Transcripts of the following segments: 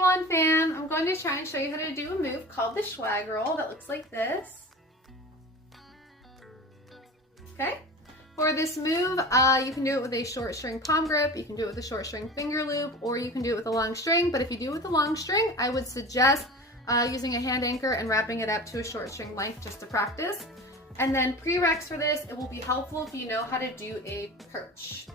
Leviwand fam, I'm going to try and show you how to do a move called the Schwag Roll that looks like this. Okay, for this move, you can do it with a short string palm grip, you can do it with a short string finger loop, or you can do it with a long string, but if you do it with a long string, I would suggest using a hand anchor and wrapping it up to a short string length just to practice. And then prereqs for this, it will be helpful if you know how to do a perch.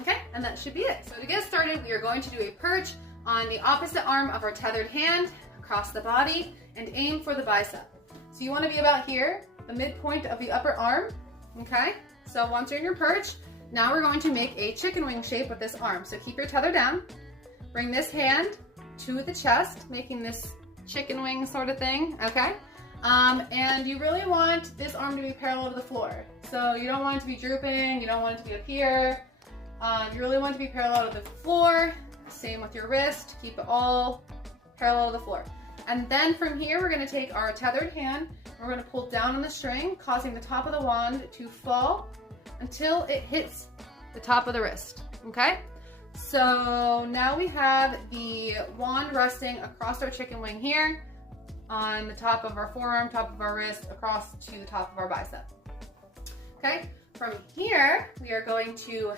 Okay, and that should be it. So to get started, we are going to do a perch on the opposite arm of our tethered hand, across the body, and aim for the bicep. So you want to be about here, the midpoint of the upper arm, okay? So once you're in your perch, now we're going to make a chicken wing shape with this arm. So keep your tether down, bring this hand to the chest, making this chicken wing sort of thing, okay? And you really want this arm to be parallel to the floor. So you don't want it to be drooping, you don't want it to be up here. You really want it to be parallel to the floor. Same with your wrist, keep it all parallel to the floor. And then from here, we're gonna take our tethered hand, and we're gonna pull down on the string, causing the top of the wand to fall until it hits the top of the wrist, okay? So now we have the wand resting across our chicken wing here, on the top of our forearm, top of our wrist, across to the top of our bicep. Okay, from here, we are going to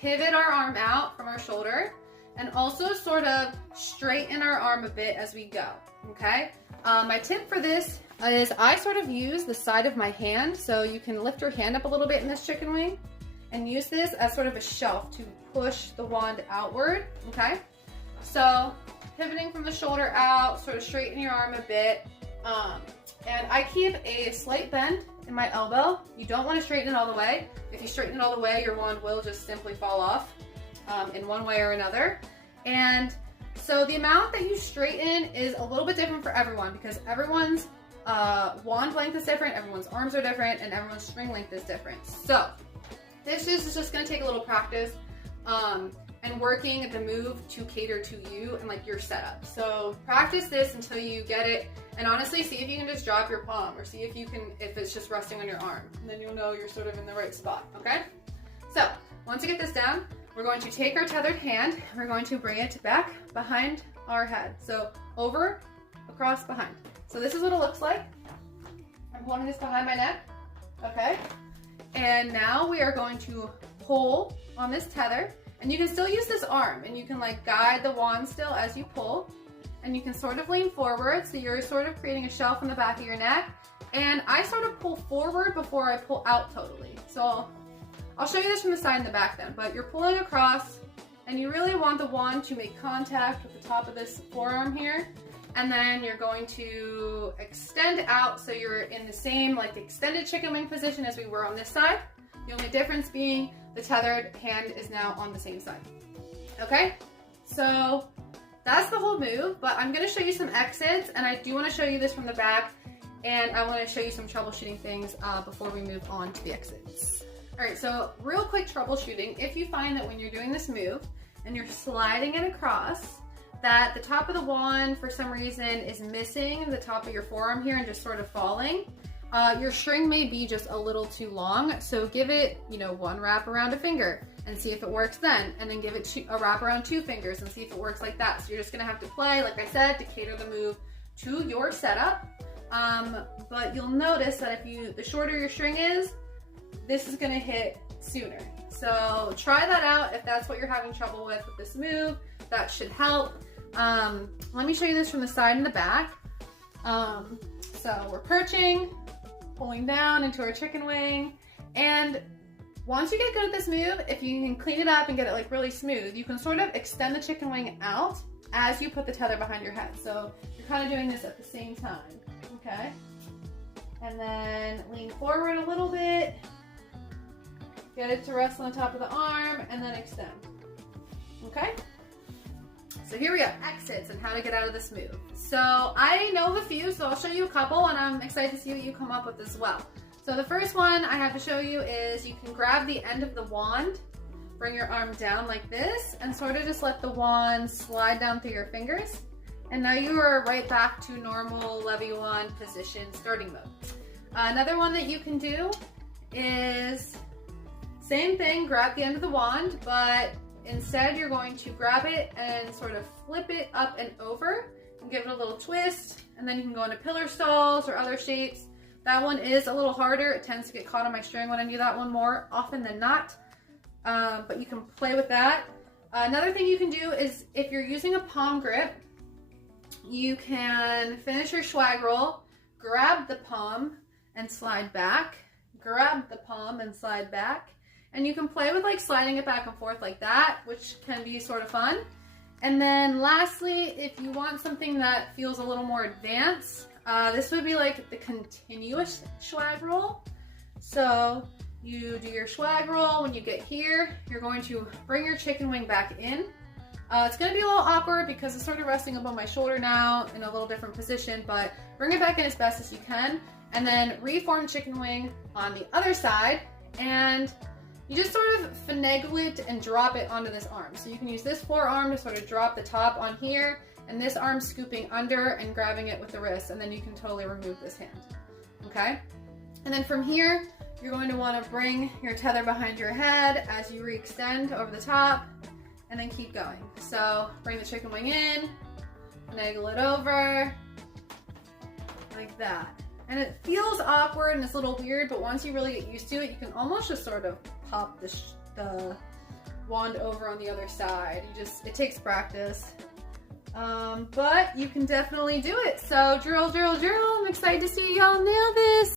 pivot our arm out from our shoulder and also sort of straighten our arm a bit as we go, okay? My tip for this is I sort of use the side of my hand, so you can lift your hand up a little bit in this chicken wing and use this as sort of a shelf to push the wand outward, okay? So pivoting from the shoulder out, sort of straighten your arm a bit. And I keep a slight bend in my elbow. You don't want to straighten it all the way. If you straighten it all the way, your wand will just simply fall off in one way or another. And so the amount that you straighten is a little bit different for everyone because everyone's wand length is different, everyone's arms are different, and everyone's string length is different. So this is just going to take a little practice and working the move to cater to you and like your setup. So practice this until you get it, and honestly see if you can just drop your palm or see if you can, if it's just resting on your arm, and then you'll know you're sort of in the right spot, okay? So once you get this down, we're going to take our tethered hand and we're going to bring it back behind our head. So over, across, behind. So this is what it looks like. I'm holding this behind my neck, okay? And now we are going to pull on this tether. And you can still use this arm and you can like guide the wand still as you pull, and you can sort of lean forward so you're sort of creating a shelf in the back of your neck. And I sort of pull forward before I pull out totally. So I'll show you this from the side and the back then, but you're pulling across and you really want the wand to make contact with the top of this forearm here. And then you're going to extend out so you're in the same like the extended chicken wing position as we were on this side. The only difference being the tethered hand is now on the same side. Okay, so that's the whole move, but I'm gonna show you some exits, and I do wanna show you this from the back, and I wanna show you some troubleshooting things before we move on to the exits. All right, so real quick troubleshooting. If you find that when you're doing this move and you're sliding it across, that the top of the wand for some reason is missing the top of your forearm here and just sort of falling, your string may be just a little too long, so give it, you know, one wrap around a finger and see if it works then, and then give it a wrap around 2 fingers and see if it works like that. So you're just gonna have to play, like I said, to cater the move to your setup. But you'll notice that if the shorter your string is, this is gonna hit sooner. So try that out if that's what you're having trouble with this move. That should help. Let me show you this from the side and the back. So we're perching, pulling down into our chicken wing, and once you get good at this move, if you can clean it up and get it like really smooth, you can sort of extend the chicken wing out as you put the tether behind your head. So you're kind of doing this at the same time, okay? And then lean forward a little bit, get it to rest on the top of the arm, and then extend, okay? So here we go, exits and how to get out of this move. So I know of a few, so I'll show you a couple, and I'm excited to see what you come up with as well. So the first one I have to show you is you can grab the end of the wand, bring your arm down like this, and sort of just let the wand slide down through your fingers. And now you are right back to normal Leviwand position starting mode. Another one that you can do is same thing, grab the end of the wand, but Instead, you're going to grab it and sort of flip it up and over and give it a little twist, and then you can go into pillar stalls or other shapes. That one is a little harder. It tends to get caught on my string when I do that one more often than not, but you can play with that. Another thing you can do is if you're using a palm grip, you can finish your Schwag Roll, grab the palm and slide back, grab the palm and slide back, and you can play with like sliding it back and forth like that, which can be sort of fun. And then lastly, if you want something that feels a little more advanced, this would be like the continuous Schwag Roll. So you do your Schwag Roll. When you get here, you're going to bring your chicken wing back in. It's going to be a little awkward because it's sort of resting up on my shoulder now in a little different position, but bring it back in as best as you can, and then reform chicken wing on the other side, and you just sort of finagle it and drop it onto this arm. So you can use this forearm to sort of drop the top on here, and this arm scooping under and grabbing it with the wrist, and then you can totally remove this hand, okay? And then from here, you're going to want to bring your tether behind your head as you re-extend over the top, and then keep going. So bring the chicken wing in, finagle it over, like that. And it feels awkward and it's a little weird, but once you really get used to it, you can almost just sort of pop the wand over on the other side. It takes practice. But you can definitely do it. So drill, drill, drill. I'm excited to see y'all nail this.